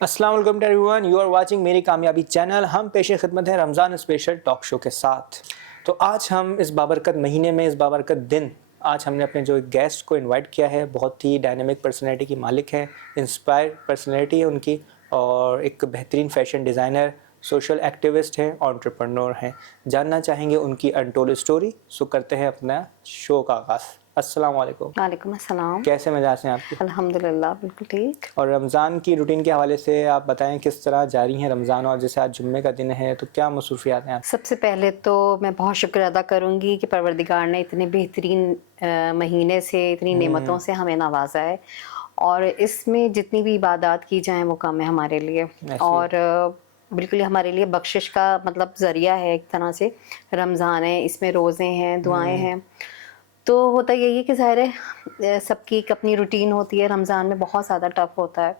अस्सलाम वालेकुम to everyone, you are watching मेरी कामयाबी चैनल। हम पेश खिदमत हैं रमज़ान स्पेशल टॉक शो के साथ। तो आज हम इस बाबरकत महीने में, इस बाबरकत दिन, आज हमने अपने जो एक गेस्ट को इनवाइट किया है। बहुत ही डायनेमिक पर्सनैलिटी की मालिक हैं, इंस्पायर पर्सनैलिटी है उनकी, और एक बेहतरीन फ़ैशन डिज़ाइनर, सोशल एक्टिविस्ट हैं, एंटरप्रेन्योर हैं। जानना चाहेंगे उनकी अनटोल्ड स्टोरी। सो करते हैं अपना शो का आगाज़। अस्सलाम वालेकुम। वालेकुम अस्सलाम। कैसे मिजाज हैं आपके? अल्हम्दुलिल्लाह बिल्कुल ठीक। और रमज़ान की रूटीन के हवाले से आप बताएं किस तरह जारी है रमज़ान, और जैसे आज जुम्मे का दिन है तो क्या मसरूफियात हैं आप? सबसे पहले तो मैं बहुत शुक्र अदा करूँगी कि परवरदिगार ने इतने बेहतरीन महीने से, इतनी नेमतों से हमें नवाजा है, और इसमें जितनी भी इबादत की जाएँ वो कम है हमारे लिए। और बिल्कुल ही हमारे लिए बख्शिश का मतलब ज़रिया है एक तरह से। रमज़ान है, इसमें रोज़े हैं, दुआएं हैं। तो होता यही है कि ज़ाहिर है सबकी एक अपनी रूटीन होती है। रमज़ान में बहुत ज़्यादा टफ होता है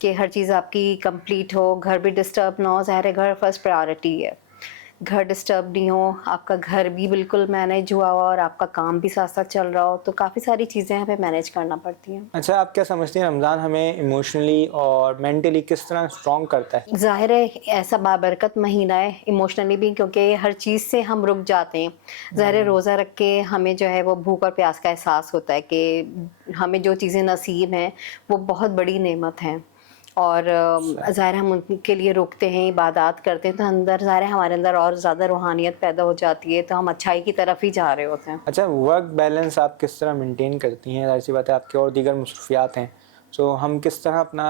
कि हर चीज़ आपकी कंप्लीट हो, घर भी डिस्टर्ब ना हो। ज़ाहिर है घर फर्स्ट प्रायोरिटी है। घर डिस्टर्ब नहीं हो, आपका घर भी बिल्कुल मैनेज हुआ हो और आपका काम भी साथ साथ चल रहा हो, तो काफ़ी सारी चीज़ें हमें मैनेज करना पड़ती हैं। अच्छा, आप क्या समझती हैं रमज़ान हमें इमोशनली और मेंटली किस तरह स्ट्रॉन्ग करता है? ज़ाहिर है ऐसा बाबरकत महीना है इमोशनली भी, क्योंकि हर चीज़ से हम रुक जाते हैं। ज़ाहिर है रोज़ा रख के हमें जो है वो भूख और प्यास का एहसास होता है कि हमें जो चीज़ें नसीब हैं वो बहुत बड़ी नेमत हैं। और ज़ाहिर हम उनके लिए रुकते हैं, इबादत करते हैं, तो अंदर ज़ाहिर है हमारे अंदर और ज़्यादा रूहानियत पैदा हो जाती है, तो हम अच्छाई की तरफ ही जा रहे होते हैं। अच्छा, वर्क बैलेंस आप किस तरह मेंटेन करती हैं? ज़ाहिर सी बात है आपकी और दीगर मसरूफियात हैं, तो हम किस तरह अपना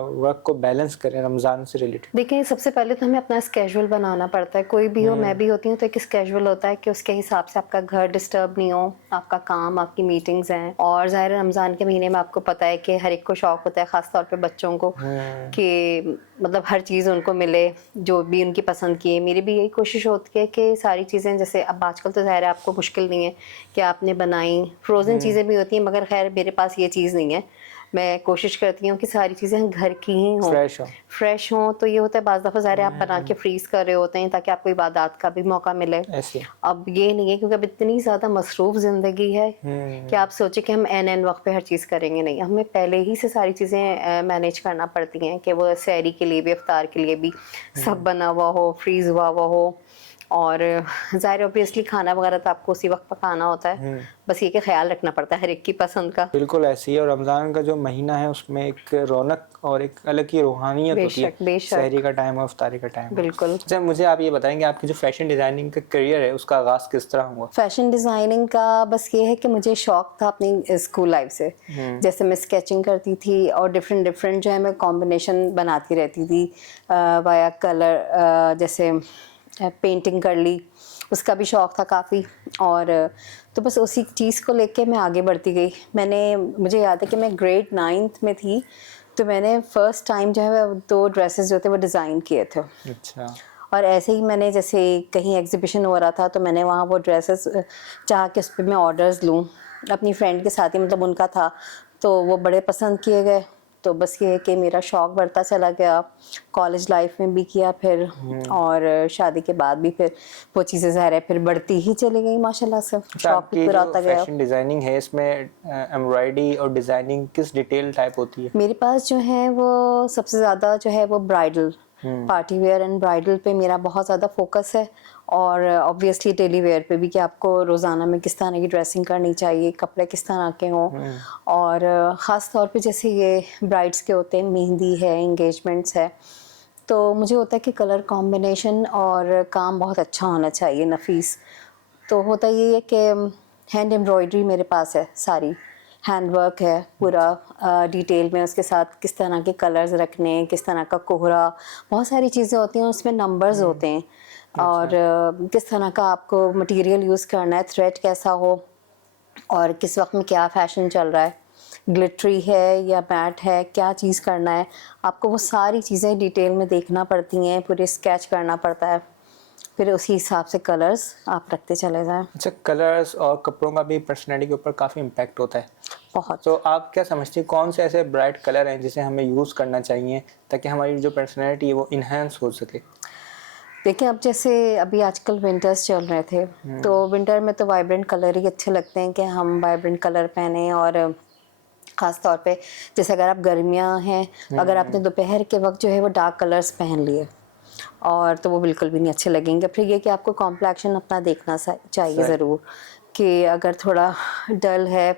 वर्क को बैलेंस करें रमज़ान से रिलेटेड? देखिए, सबसे पहले तो हमें अपना स्केड्यूल बनाना पड़ता है। कोई भी हो, मैं भी होती हूँ, तो एक स्केड्यूल होता है कि उसके हिसाब से आपका घर डिस्टर्ब नहीं हो, आपका काम, आपकी मीटिंग्स हैं। और ज़ाहिर है रमज़ान के महीने में आपको पता है कि हर एक को शौक होता है, ख़ास तौर पे बच्चों को, कि मतलब हर चीज़ उनको मिले जो भी उनकी पसंद की है। मेरी भी यही कोशिश होती है कि सारी चीज़ें, जैसे अब आजकल तो ज़ाहिर है आपको मुश्किल नहीं है कि आपने बनाई, फ्रोज़न चीज़ें भी होती हैं, मगर ख़ैर मेरे पास ये चीज़ नहीं है। मैं कोशिश करती हूँ कि सारी चीज़ें घर की ही हों, फ्रेश हो। फ्रेश हों। तो ये होता है बाज़ दफ़ा ज़ाहिर है आप बना के फ्रीज़ कर रहे होते हैं ताकि आपको इबादत का भी मौका मिले। ऐसे। अब ये नहीं है, क्योंकि अब इतनी ज़्यादा मसरूफ़ ज़िंदगी है कि आप सोचें कि हम ऐन-ऐन वक़्त पे हर चीज़ करेंगे, नहीं। हमें पहले ही से सारी चीज़ें मैनेज करना पड़ती हैं कि वो सहरी के लिए भी, इफ्तार के लिए भी सब बना हुआ हो, फ्रीज़ हुआ हुआ हो। और ज़ाहिर ऑब्वियसली खाना वगैरह तो आपको उसी वक़्त पकाना होता है। बस ये कि ख़्याल रखना पड़ता है हर एक की पसंद का। बिल्कुल ऐसे ही है, और रमज़ान का जो महीना है उसमें एक रौनक और एक अलग ही रूहानियत होती है। बेशक, बेशक। सहरी का टाइम और इफ्तारी का टाइम हो। बिल्कुल। अच्छा, मुझे आप ये बताएंगे आपकी जो फैशन डिज़ाइनिंग का करियर है उसका आगाज़ किस तरह हुआ? फैशन डिज़ाइनिंग का बस ये है कि मुझे शौक था अपनी स्कूल लाइफ से। जैसे मैं स्केचिंग करती थी और डिफरेंट डिफरेंट जो है मैं कॉम्बिनेशन बनाती रहती थी वाया कलर, जैसे पेंटिंग कर ली, उसका भी शौक था काफ़ी। और तो बस उसी चीज़ को लेके मैं आगे बढ़ती गई। मुझे याद है कि मैं ग्रेड 9th में थी, तो मैंने फ़र्स्ट टाइम जो है वो 2 ड्रेसेस जो थे वो डिज़ाइन किए थे। अच्छा। और ऐसे ही मैंने, जैसे कहीं एग्जीबिशन हो रहा था तो मैंने वहाँ वो ड्रेसेस चाह के उस पे मैं ऑर्डर्स लूँ, अपनी फ्रेंड के साथ ही, मतलब उनका था, तो वो बड़े पसंद किए गए। तो बस ये है कि मेरा शौक़ बढ़ता चला गया, कॉलेज लाइफ में भी किया फिर, और शादी के बाद भी फिर वो चीज़ें ज़ाहिर है फिर बढ़ती ही चली गई माशाल्लाह से, अच्छा, शौक़ भी आपकी पूरा जो होता गया। फैशन डिज़ाइनिंग है इसमें एम्ब्रॉयडरी और डिज़ाइनिंग किस डिटेल टाइप होती है? मेरे पास जो है वो सबसे ज़्यादा जो है वो bridal, party wear and bridal पे मेरा बहुत ज़्यादा फोकस है। और ऑब्वियसली डेली वेयर पे भी, कि आपको रोज़ाना में किस तरह की ड्रेसिंग करनी चाहिए, कपड़े किस तरह के हों। और ख़ास तौर पे जैसे ये ब्राइड्स के होते हैं, मेहंदी है, एंगेजमेंट्स है, तो मुझे होता है कि कलर कॉम्बिनेशन और काम बहुत अच्छा होना चाहिए, नफीस। तो होता ये है कि हैंड एम्ब्रॉयडरी मेरे पास है सारी, हैंड वर्क है पूरा डिटेल में, उसके साथ किस तरह के कलर्स रखने हैं, किस तरह का कोहरा, बहुत सारी चीज़ें होती हैं, उसमें नंबर्स होते हैं। और किस तरह का आपको मटेरियल यूज़ करना है, थ्रेड कैसा हो, और किस वक्त में क्या फ़ैशन चल रहा है, ग्लिटरी है या मैट है, क्या चीज़ करना है, आपको वो सारी चीज़ें डिटेल में देखना पड़ती हैं, पूरे स्केच करना पड़ता है, फिर उसी हिसाब से कलर्स आप रखते चले जाएं। अच्छा, कलर्स और कपड़ों का भी पर्सनैलिटी के ऊपर काफ़ी इम्पैक्ट होता है। बहुत। तो आप क्या समझती हैं कौन से ऐसे ब्राइट कलर हैं जिसे हमें यूज़ करना चाहिए ताकि हमारी जो पर्सनैलिटी है वो इन्हेंस हो सके? देखिए, अब जैसे अभी आजकल विंटर्स चल रहे थे, तो विंटर में तो वाइब्रेंट कलर ही अच्छे लगते हैं कि हम वाइब्रेंट कलर पहने, और ख़ास तौर पे जैसे अगर आप गर्मियाँ हैं, अगर आपने दोपहर के वक्त जो है वो डार्क कलर्स पहन लिए और तो वो बिल्कुल भी नहीं अच्छे लगेंगे। फिर ये कि आपको कॉम्प्लेक्शन अपना देखना चाहिए ज़रूर, कि अगर थोड़ा डल है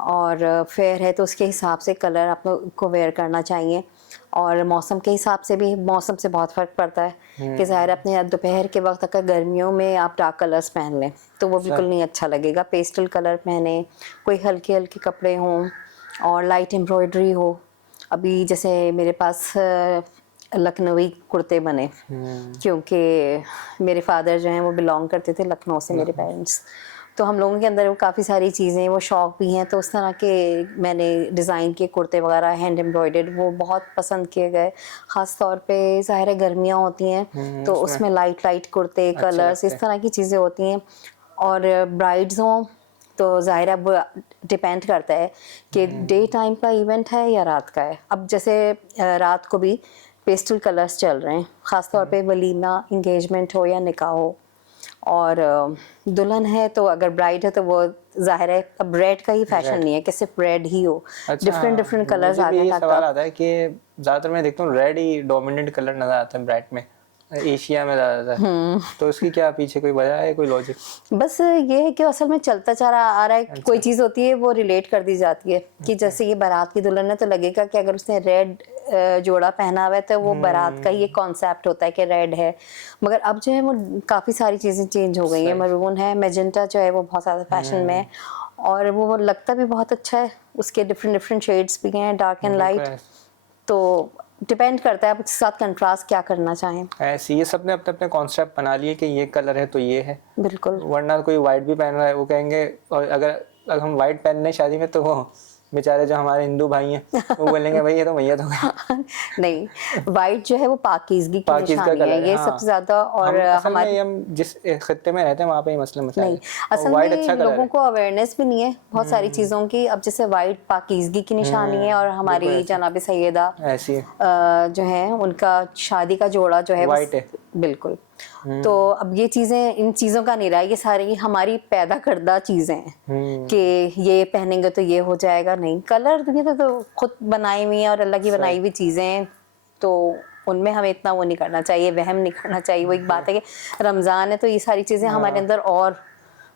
और फेयर है तो उसके हिसाब से कलर आपको वेयर करना चाहिए। और मौसम के हिसाब से भी, मौसम से बहुत फ़र्क पड़ता है कि ज़ाहिर अपने दोपहर के वक्त अगर गर्मियों में आप डार्क कलर्स पहन लें तो वो बिल्कुल नहीं अच्छा लगेगा। पेस्टल कलर पहने, कोई हल्के हल्के कपड़े हों और लाइट एम्ब्रॉयडरी हो। अभी जैसे मेरे पास लखनवी कुर्ते बने, क्योंकि मेरे फादर जो हैं वो बिलोंग करते थे लखनऊ से, मेरे पेरेंट्स। तो हम लोगों के अंदर वो काफ़ी सारी चीज़ें, वो शौक़ भी हैं, तो उस तरह के मैंने डिज़ाइन के कुर्ते वगैरह हैंड एम्ब्रॉयडर्ड वो बहुत पसंद किए गए। ख़ास तौर पे ज़ाहिर है गर्मियाँ होती हैं तो उसमें लाइट लाइट कुर्ते, कलर्स, इस तरह की चीज़ें होती हैं। और ब्राइड्स हों तो ज़ाहिर अब डिपेंड करता है कि डे टाइम का इवेंट है या रात का है। अब जैसे रात को भी पेस्टल कलर्स चल रहे हैं, ख़ास तौर पे वलीमा, इंगेजमेंट हो या निकाह हो। और दुल्हन है तो अगर ब्राइड है तो वो ज़ाहिर है अब रेड का ही फैशन नहीं है कि सिर्फ रेड ही हो, डिफरेंट डिफरेंट कलर्स आ गए। सवाल आता है कि ज़्यादातर मैं देखता हूँ रेड ही डोमिनेंट कलर नज़र आता है ब्राइड में, एशिया में ज़्यादातर। तो इसकी क्या पीछे कोई वजह है, कोई लॉजिक? बस ये है कि असल में चलता चला आ रहा है, कोई चीज़ होती है वो रिलेट कर दी जाती है कि जैसे ये बारात की दुल्हन है तो लगेगा कि अगर उसने रेड जोड़ा पहना हुआ है तो वो बारात का ही एक कॉन्सेप्ट होता है कि रेड है। मगर अब जो है वो काफ़ी सारी चीज़ें चेंज हो गई हैं। मरून है, मैजेंटा जो है वो बहुत ज़्यादा फैशन में है और वो लगता भी बहुत अच्छा है। उसके डिफरेंट डिफरेंट शेड्स भी हैं, डार्क एंड लाइट। तो डिपेंड करता है आप उसके साथ कंट्रास्ट क्या करना चाहें। ऐसे ये सब ने अपने अपने कॉन्सेप्ट बना लिए कि ये कलर है तो ये है। बिल्कुल। वरना कोई वाइट भी पहन रहा है वो कहेंगे, और अगर हम वाइट पहनने शादी में तो वो बेचारे जो हमारे हिंदू भाई हैं वो बोलेंगे भाई ये तो मैया तो नहीं, वाइट जो है वो पाकीज़गी की निशानी है, ये सबसे ज़्यादा। और हमारे हम जिस खत्ते में रहते हैं वहाँ पे ये मसला मसाइल नहीं, असल में अच्छा लोगों को अवेयरनेस भी नहीं है बहुत सारी चीज़ों की। अब जैसे वाइट पाकीज़गी की निशानी है और हमारी जनाब सैयदा ऐसी जो है उनका शादी का जोड़ा जो है वाइट है। बिल्कुल। तो अब ये चीज़ें, इन चीज़ों का नहीं रहा, ये सारी हमारी पैदा करदा चीज़ें हैं कि ये पहनेंगे तो ये हो जाएगा। नहीं, कलर ये तो खुद बनाई हुई है और अल्लाह की बनाई हुई चीज़ें हैं, तो उनमें हमें इतना वो नहीं करना चाहिए, वहम नहीं करना चाहिए। वो एक बात है कि रमज़ान है तो ये सारी चीज़ें हमारे अंदर और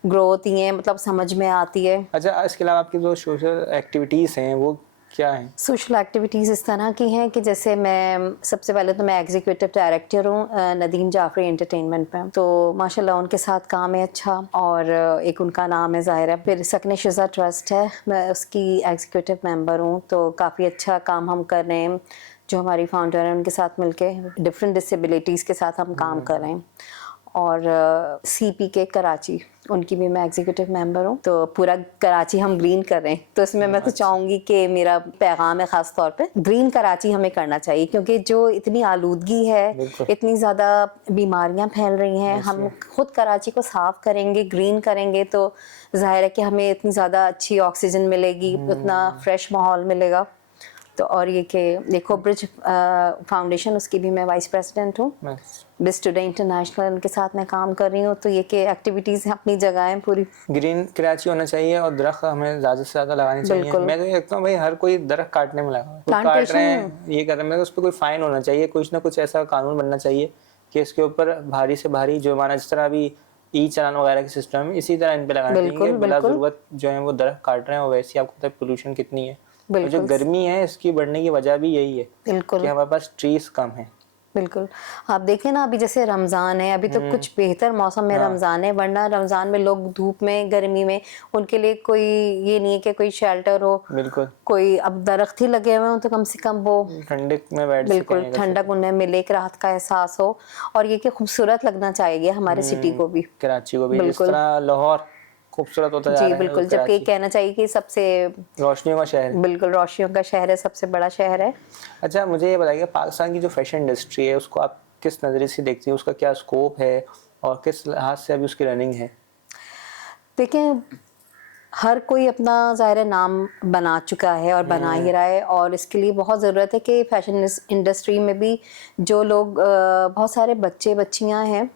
ग्रो होती हैं, मतलब समझ में आती है। अच्छा, इसके अलावा आपकी जो सोशल एक्टिविटीज़ हैं वो क्या हैं? सोशल एक्टिविटीज़ इस तरह की हैं कि जैसे मैं सबसे पहले तो मैं एग्जीक्यूटिव डायरेक्टर हूँ नदीम जाफरी एंटरटेनमेंट में, तो माशाल्लाह उनके साथ काम है अच्छा। और एक उनका नाम है ज़ाहिरा। फिर सकने शिज़ा ट्रस्ट है, मैं उसकी एग्जीक्यूटिव मेंबर हूँ, तो काफ़ी अच्छा काम हम कर रहे हैं। जो हमारी फाउंडर हैं उनके साथ मिलके डिफरेंट डिसेबिलिटीज़ के साथ हम काम कर रहे हैं। और सीपी के कराची, उनकी भी मैं एग्जीक्यूटिव मेंबर हूँ, तो पूरा कराची हम ग्रीन कर रहे हैं। तो इसमें मैं तो चाहूँगी कि मेरा पैगाम है ख़ास तौर पे, ग्रीन कराची हमें करना चाहिए, क्योंकि जो इतनी आलूदगी है, इतनी ज़्यादा बीमारियाँ फैल रही हैं, हम खुद कराची को साफ़ करेंगे, ग्रीन करेंगे तो ज़ाहिर है कि हमें इतनी ज़्यादा अच्छी ऑक्सीजन मिलेगी, उतना फ्रेश माहौल मिलेगा। तो और ये कि देखो ब्रिज फाउंडेशन, उसकी भी मैं वाइस प्रेसिडेंट हूँ। बिस्ट टुडे इंटरनेशनल, उनके साथ मैं काम कर रही हूँ। तो ये कि एक्टिविटीज़ अपनी जगह हैं पूरी। ग्रीन कराची होना चाहिए और दरख्त हमें ज़्यादा से ज़्यादा लगाने चाहिए। मैं तो देखता हूँ भाई हर कोई दरख्त काटने में लगा, काट रहे हैं, ये कर रहे हैं। मैं तो उस पर कोई फ़ाइन होना चाहिए, कुछ ना कुछ ऐसा कानून बनना चाहिए कि इसके ऊपर भारी से भारी जुर्माना, जिस तरह अभी ई चालान वगैरह के सिस्टम है, इसी तरह इन पे लगाना चाहिए। बिला ज़रूरत जो है वो दरख्त काट रहे हैं, और वैसे ही आपको पता है पोल्यूशन कितनी है। और जो गर्मी है इसकी बढ़ने की वजह भी यही है कि हमारे पास ट्रीज कम है। बिल्कुल, आप देखें ना, अभी जैसे रमज़ान है, अभी तो कुछ बेहतर मौसम में रमज़ान है, वरना रमज़ान में लोग धूप में, गर्मी में, उनके लिए कोई ये नहीं है कि कोई शेल्टर हो। बिल्कुल, कोई अब दरख्त ही लगे हुए हो तो कम से कम वो ठंडक में बैठ सकें, बिल्कुल ठंडक उन्हें मिले, एक राहत का एहसास हो। और ये कि खूबसूरत लगना चाहिए हमारे सिटी को भी, कराची को भी, जिस तरह लाहौर खूबसूरत होता जा रहा है। जी बिल्कुल, जबकि कहना चाहिए कि सबसे रोशनियों का शहर है। बिल्कुल रोशनियों का शहर है, सबसे बड़ा शहर है। अच्छा, मुझे ये बताइए पाकिस्तान की जो फैशन इंडस्ट्री है उसको आप किस नज़रिए से देखती हैं, उसका क्या स्कोप है और किस लिहाज से अभी उसकी रनिंग है? देखें, हर कोई अपना ज़ाहिर नाम बना चुका है और बना ही रहा है, और इसके लिए बहुत ज़रूरत है कि फैशन इंडस्ट्री में भी जो लोग बहुत सारे बच्चे बच्चियां हैं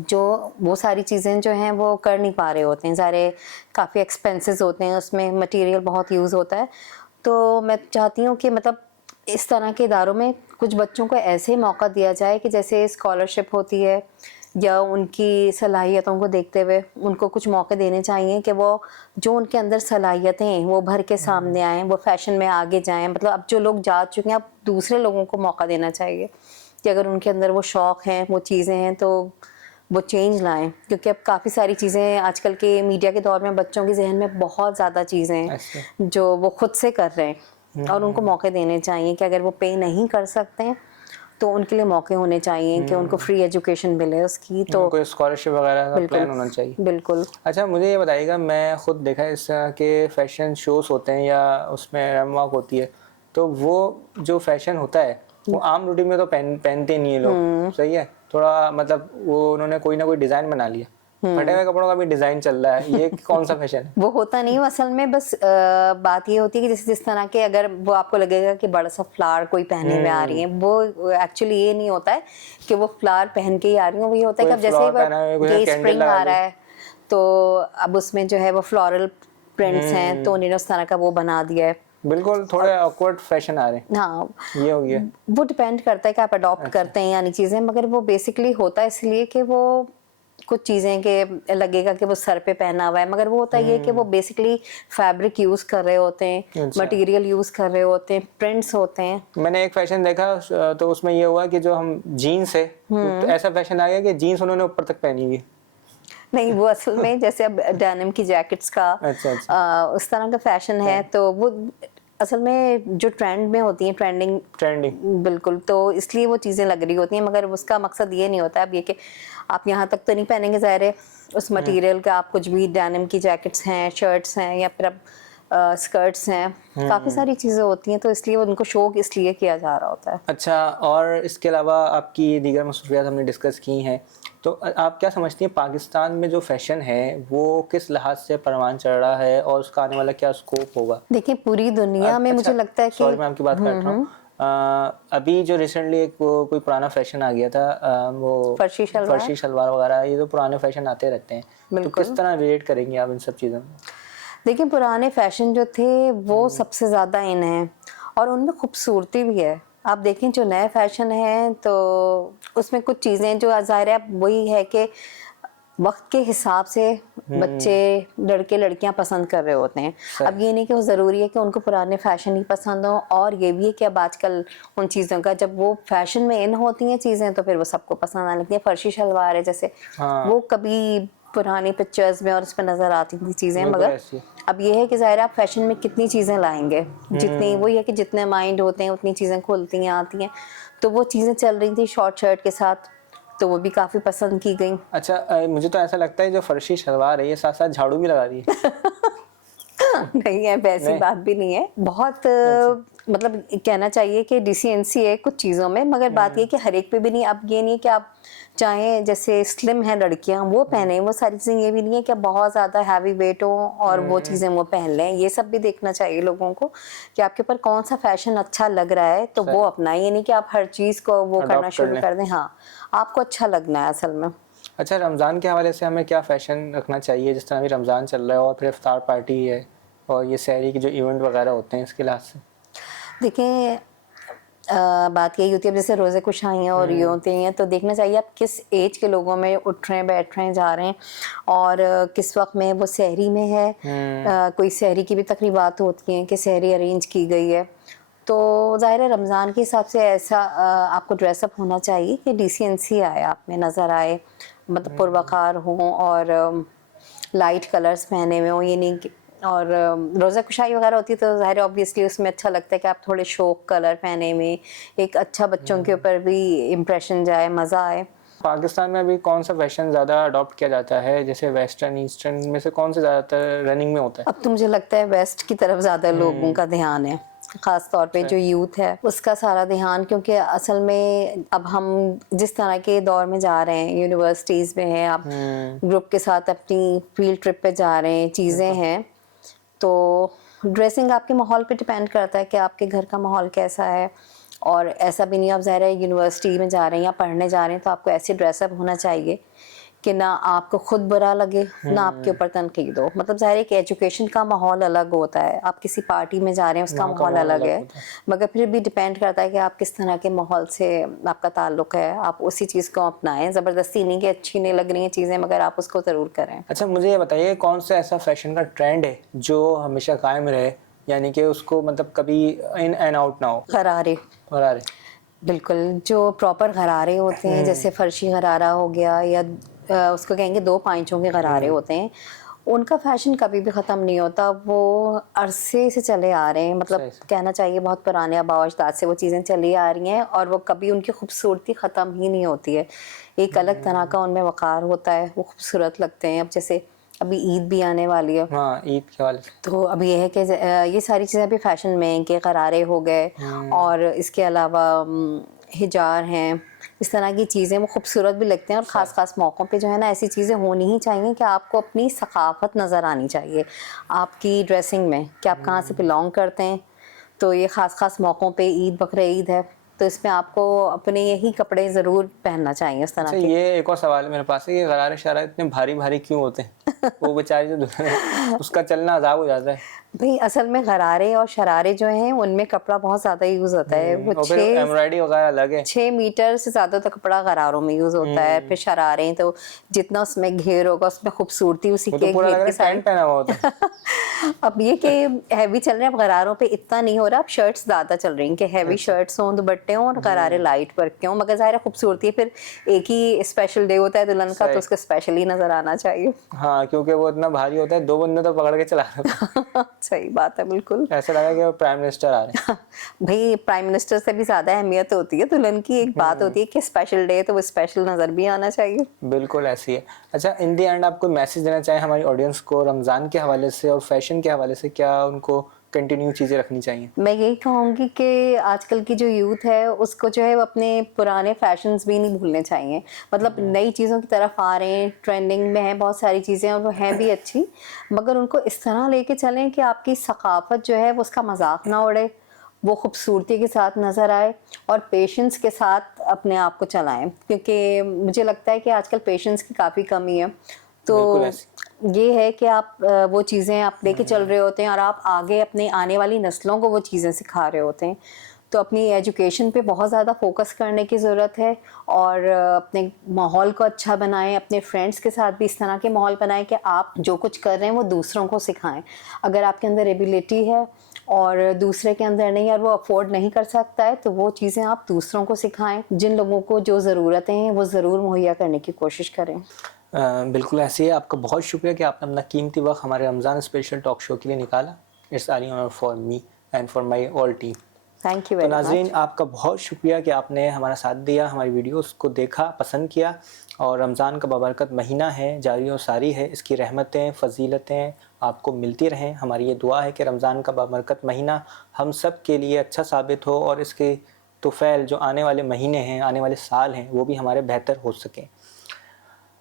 जो वो सारी चीज़ें जो हैं वो कर नहीं पा रहे होते हैं। ज़ाहिर काफ़ी एक्सपेंसेस होते हैं, उसमें मटेरियल बहुत यूज़ होता है। तो मैं चाहती हूँ कि मतलब इस तरह के इदारों में कुछ बच्चों को ऐसे मौका दिया जाए कि जैसे स्कॉलरशिप होती है या उनकी सलाहियतों को देखते हुए उनको कुछ मौके देने चाहिए कि वो जो उनके अंदर सलाहियतें हैं वो भर के सामने आएँ, वो फैशन में आगे जाएँ। मतलब अब जो लोग जा चुके हैं, अब दूसरे लोगों को मौका देना चाहिए कि अगर उनके अंदर वो शौक़ हैं, वो चीज़ें हैं, तो वो चेंज लाएँ। क्योंकि अब काफ़ी सारी चीज़ें आजकल के मीडिया के दौर में बच्चों के ज़हन में बहुत ज़्यादा चीज़ें हैं जो वो खुद से कर रहे हैं, और उनको मौके देने चाहिए कि अगर वो पे नहीं कर सकते हैं तो उनके लिए मौके होने चाहिए कि उनको फ्री एजुकेशन मिले उसकी। तो कोई स्कॉलरशिप वगैरह का प्लान होना चाहिए। बिल्कुल। अच्छा, मुझे ये बताइएगा, मैं खुद देखा है इस तरह के फैशन शोज होते हैं या उसमें रैंप वॉक होती है, तो वो जो फैशन होता है वो आम रूटीन में तो पहनते नहीं है लोग, सही है। थोड़ा मतलब वो उन्होंने कोई ना कोई डिजाइन बना लिया, फटे हुए कपड़ों का भी डिजाइन चल रहा है, ये कौन सा फैशन है? वो होता नहीं है असल में, बस बात ये होती है कि जिस तरह के अगर वो आपको लगेगा कि बड़ा सा फ्लावर कोई पहने हुए आ रही है, वो एक्चुअली ये नहीं होता है कि वो फ्लावर पहन के ही आ रही है। वो ये होता है कि अब जैसे ये स्प्रिंग आ रहा है तो अब उसमें जो है वो फ्लोरल प्रिंट्स हैं, तो उन्होंने उस तरह का वो बना दिया है। बिल्कुल, थोड़े ऑकवर्ड फैशन आ रहे हैं। हाँ, ये हो गया। वो डिपेंड करता है कि आप अडॉप्ट करते हैं यानी चीज़ें, मगर वो बेसिकली होता है इसलिए कि वो कुछ चीज़ें के लगेगा कि वो सर पे पहना हुआ है, मगर वो होता है कि वो बेसिकली फैब्रिक यूज़ कर रहे होते हैं, मटेरियल यूज़ कर रहे होते हैं, प्रिंट्स होते हैं। मैंने एक फैशन देखा तो उसमें ये हुआ कि जो हम जीन्स है, तो ऐसा फैशन आ गया कि जीन्स उन्होंने ऊपर तक पहनी हुई। नहीं, वो असल में जैसे अब डेनिम की जैकेट्स का उस तरह का फैशन है, तो वो असल में जो ट्रेंड में होती हैं, ट्रेंडिंग बिल्कुल, तो इसलिए वो चीज़ें लग रही होती हैं, मगर उसका मकसद ये नहीं होता अब ये कि आप यहाँ तक तो नहीं पहनेंगे, ज़ाहिर है उस मटेरियल का आप कुछ भी, डेनिम की जैकेट्स हैं, शर्ट्स हैं, या फिर अब स्कर्ट्स हैं, काफ़ी सारी चीज़ें होती हैं, तो इसलिए उनको शौक इसलिए किया जा रहा होता है। अच्छा, और इसके अलावा आपकी दीगर मसरूफियात हमने डिस्कस की हैं, तो आप क्या समझती हैं पाकिस्तान में जो फैशन है वो किस लिहाज से परवान चढ़ रहा है और उसका आने वाला क्या स्कोप होगा? देखिए, पूरी दुनिया में मुझे लगता है कि सॉरी मैं आपकी बात काट रहा हूँ। अभी जो रिसेंटली एक कोई पुराना फैशन आ गया था, वो फर्शी शलवार वगैरह, ये जो पुराने फैशन आते रहते हैं, तो किस तरह रिलेट करेंगे आप इन सब चीज़ों में? देखिए, पुराने फैशन जो थे वो सबसे ज़्यादा इन है और उनमें खूबसूरती भी है। आप देखें जो नए फैशन है तो उसमें कुछ चीज़ें जो ज़ाहिर है वही है कि वक्त के हिसाब से बच्चे, लड़के लड़कियां पसंद कर रहे होते हैं। अब ये नहीं कि वो ज़रूरी है कि उनको पुराने फैशन ही पसंद हो, और ये भी है कि अब आजकल उन चीज़ों का जब वो फैशन में इन होती हैं चीज़ें तो फिर वो सबको पसंद आने लगती है। फर्शी शलवार है जैसे, वो कभी पुरानी पिक्चर्स में और उस पर नज़र आती थी चीज़ें, मगर अब ये है कि ज़ाहिर आप फैशन में कितनी चीज़ें लाएंगे, जितनी वही है कि जितने माइंड होते हैं उतनी चीज़ें खुलती हैं, आती हैं, तो वो चीज़ें चल रही थी शॉर्ट शर्ट के साथ, तो वो भी काफ़ी पसंद की गई। अच्छा, मुझे तो ऐसा लगता है जो फर्शी शलवार है ये साथ साथ झाड़ू भी लगा रही है। नहीं है, वैसी बात भी नहीं है, बहुत मतलब कहना चाहिए कि डिसेंसी है कुछ चीज़ों में, मगर बात ये कि हर एक पे भी नहीं। अब ये नहीं कि आप चाहे जैसे स्लिम हैं लड़कियां वो पहने वो सारी चीज़ें, ये भी नहीं है कि बहुत ज़्यादा हैवी वेट हो और वो चीज़ें वो पहन लें। ये सब भी देखना चाहिए लोगों को कि आपके ऊपर कौन सा फैशन अच्छा लग रहा है तो वो अपनाएं, ये नहीं कि आप हर चीज़ को वो करना शुरू कर दें। हाँ, आपको अच्छा लगना है असल में। अच्छा, रमज़ान के हवाले से हमें क्या फ़ैशन रखना चाहिए, जिस तरह अभी रमज़ान चल रहा है और फिर इफ्तार पार्टी है और ये सहरी के जो इवेंट वगैरह होते हैं इसके लिहाज से? देखिए, बात यही होती है, अब जैसे रोज़े कुशाइयाँ और ये होती हैं तो देखना चाहिए आप किस एज के लोगों में उठ रहे हैं, बैठ रहे हैं, जा रहे हैं, और किस वक्त में वो सहरी में है। कोई सहरी की भी तकरीबात होती हैं कि सहरी अरेंज की गई है, तो ज़ाहिर है रमज़ान के हिसाब से ऐसा आपको ड्रेसअप होना चाहिए कि डिसेंसी आए, आप में नज़र आए, मतलब पुरवकार हों और लाइट कलर्स पहने हुए हों। ये नहीं कि और रोज़ा कुशाई वगैरह होती है तो ज़ाहिर ऑब्वियसली उसमें अच्छा लगता है कि आप थोड़े शौक कलर पहने में एक अच्छा बच्चों के ऊपर भी इम्प्रेशन जाए, मज़ा आए। पाकिस्तान में अभी कौन सा फैशन ज़्यादा अडॉप्ट किया जाता है, जैसे वेस्टर्न ईस्टर्न में से कौन से ज़्यादातर रनिंग में होता है? अब तो मुझे लगता है वेस्ट की तरफ ज़्यादा लोगों का ध्यान है, ख़ास तौर पे जो यूथ है उसका सारा ध्यान, क्योंकि असल में अब हम जिस तरह के दौर में जा रहे हैं, यूनिवर्सिटीज़ में हैं आप, ग्रुप के साथ अपनी फील्ड ट्रिप पे जा रहे हैं, चीज़ें हैं, तो ड्रेसिंग आपके माहौल पे डिपेंड करता है कि आपके घर का माहौल कैसा है। और ऐसा भी नहीं, आप ज़ाहिर है यूनिवर्सिटी में जा रहे हैं या पढ़ने जा रहे हैं तो आपको ऐसे ड्रेसअप होना चाहिए कि ना आपको खुद बुरा लगे ना आपके ऊपर तनकीद हो। मतलब ज़ाहिर है कि एजुकेशन का माहौल अलग होता है, आप किसी पार्टी में जा रहे हैं उसका वहाँ का माहौल माहौल अलग अलग है, होता है। मगर फिर भी डिपेंड करता है कि आप किस तरह के माहौल से आपका ताल्लुक़ है, आप उसी चीज़ को अपनाएं। ज़बरदस्ती नहीं कि अच्छी नहीं लग रही हैं चीज़ें, मगर आप उसको ज़रूर करें। अच्छा, मुझे ये बताइए कौन सा ऐसा फैशन का ट्रेंड है जो हमेशा कायम रहे, यानी कि उसको मतलब कभी इन एंड आउट ना हो? गरारे, गरारे। बिल्कुल, जो प्रॉपर गरारे होते हैं, जैसे फर्शी गरारा हो गया या उसको कहेंगे 2 पाँचों के गरारे होते हैं, उनका फ़ैशन कभी भी ख़त्म नहीं होता। वो अरसे से चले आ रहे हैं, मतलब सही से। कहना चाहिए बहुत पुराने आबाओ अजदाद से वो चीज़ें चली आ रही हैं और वो कभी उनकी खूबसूरती ख़त्म ही नहीं होती है। एक अलग तरह का उनमें वक़ार होता है, वो खूबसूरत लगते हैं। अब जैसे अभी ईद भी आने वाली है, हाँ, ईद के हवाले से। तो अब ये है कि ये सारी चीज़ें अभी फ़ैशन में हैं कि गरारे हो गए और इसके अलावा हिजार हैं, इस तरह की चीज़ें वो खूबसूरत भी लगते हैं। और ख़ास मौक़ों पे जो है ना ऐसी चीज़ें होनी ही चाहिए कि आपको अपनी सक़ाफ़त नज़र आनी चाहिए आपकी ड्रेसिंग में, कि आप कहाँ से बिलॉन्ग करते हैं। तो ये ख़ास मौक़ों पे ईद बक़रीद है, तो इसमें आपको अपने यही कपड़े ज़रूर पहनना चाहिए उस तरह अच्छा, के। ये एक और सवाल मेरे पास है कि गरारे शरारे इतने भारी क्यों होते हैं? वो बेचारी जो दुल्हन है उसका चलना अज़ाब हो जाता है। भई असल में गरारे और शरारे जो हैं उनमें कपड़ा बहुत ज़्यादा यूज़ होता है। वो और फिर एम्ब्रॉयडरी वगैरह अलग है। 6 मीटर से ज़्यादा तो कपड़ा गरारों में यूज़ होता है। फिर शरारे तो जितना उसमें घेर होगा उसमें खूबसूरती उसी वो तो के पूरा लग घेर रहा के है साथ। पैंट पहना हुआ होता है। अब ये कि हैवी चल रहे हैं, अब गरारों पे इतना नहीं हो रहा, अब शर्ट्स ज़्यादा चल रही हैं कि हैवी अच्छा। शर्ट्स हों, दुपट्टे हों और गरारे लाइट वर्क के हों। मगर ज़ाहिर है खूबसूरती है, फिर एक ही स्पेशल डे होता है दुल्हन का, तो सही। उसको स्पेशल ही नज़र आना चाहिए। हाँ, क्योंकि वो इतना भारी होता है, 2 बंदे तो पकड़ के चला रहे थे। सही बात है, बिल्कुल। ऐसा लगा कि वो प्राइम मिनिस्टर आ रहे हैं। भई प्राइम मिनिस्टर से भी ज़्यादा अहमियत होती है दुल्हन की। एक बात होती है कि स्पेशल डे है तो वो स्पेशल नज़र भी आना चाहिए। बिल्कुल ऐसी है। अच्छा, इन द एंड आप कोई मैसेज देना चाहें हमारी ऑडियंस को रमज़ान के हवाले से और फैशन के हवाले से, क्या उनको कंटिन्यू चीज़ें रखनी चाहिए? मैं यही कहूँगी कि आजकल की जो यूथ है उसको जो है वो अपने पुराने फैशंस भी नहीं भूलने चाहिए। मतलब नई चीज़ों की तरफ आ रहे हैं, ट्रेंडिंग में है बहुत सारी चीज़ें और वो हैं भी अच्छी, मगर उनको इस तरह लेके चलें कि आपकी सकाफ़त जो है वो उसका मज़ाक ना उड़े, वो खूबसूरती के साथ नज़र आए और पेशेंस के साथ अपने आप को चलाएं। क्योंकि मुझे लगता है कि आजकल पेशेंस की काफ़ी कमी है। तो बिल्कुल ऐसी। ये है कि आप वो चीज़ें आप लेके चल रहे होते हैं और आप आगे अपने आने वाली नस्लों को वो चीज़ें सिखा रहे होते हैं। तो अपनी एजुकेशन पे बहुत ज़्यादा फोकस करने की ज़रूरत है और अपने माहौल को अच्छा बनाएं, अपने फ्रेंड्स के साथ भी इस तरह के माहौल बनाएं कि आप जो कुछ कर रहे हैं वो दूसरों को सिखाएं। अगर आपके अंदर एबिलिटी है और दूसरे के अंदर नहीं और वो अफोर्ड नहीं कर सकता है, तो वो चीज़ें आप दूसरों को सिखाएं। जिन लोगों को जो ज़रूरतें हैं वो ज़रूर मुहैया करने की कोशिश करें। बिल्कुल ऐसे ही है। आपका बहुत शुक्रिया कि आपने अपना कीमती वक्त हमारे रमज़ान स्पेशल टॉक शो के लिए निकाला। It's are honour for me and for my all team. Thank you तो वेरी नाज़रीन, मच। आपका बहुत शुक्रिया कि आपने हमारा साथ दिया, हमारी वीडियोस को देखा, पसंद किया। और रमज़ान का बाबरकत महीना है, जारी और सारी है, इसकी रहमतें फ़जीलतें आपको मिलती रहें। हमारी ये दुआ है कि रमज़ान का बाबरकत महीना हम सब के लिए अच्छा साबित हो और इसके तुफ़ैल जो आने वाले महीने हैं, आने वाले साल हैं, वो भी हमारे बेहतर हो सकें।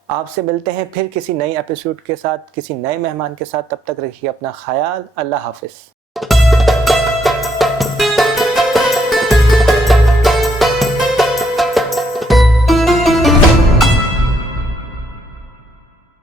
आपसे मिलते हैं फिर किसी नई एपिसोड के साथ, किसी नए मेहमान के साथ। तब तक रखिए अपना ख्याल। अल्लाह हाफ़िज़।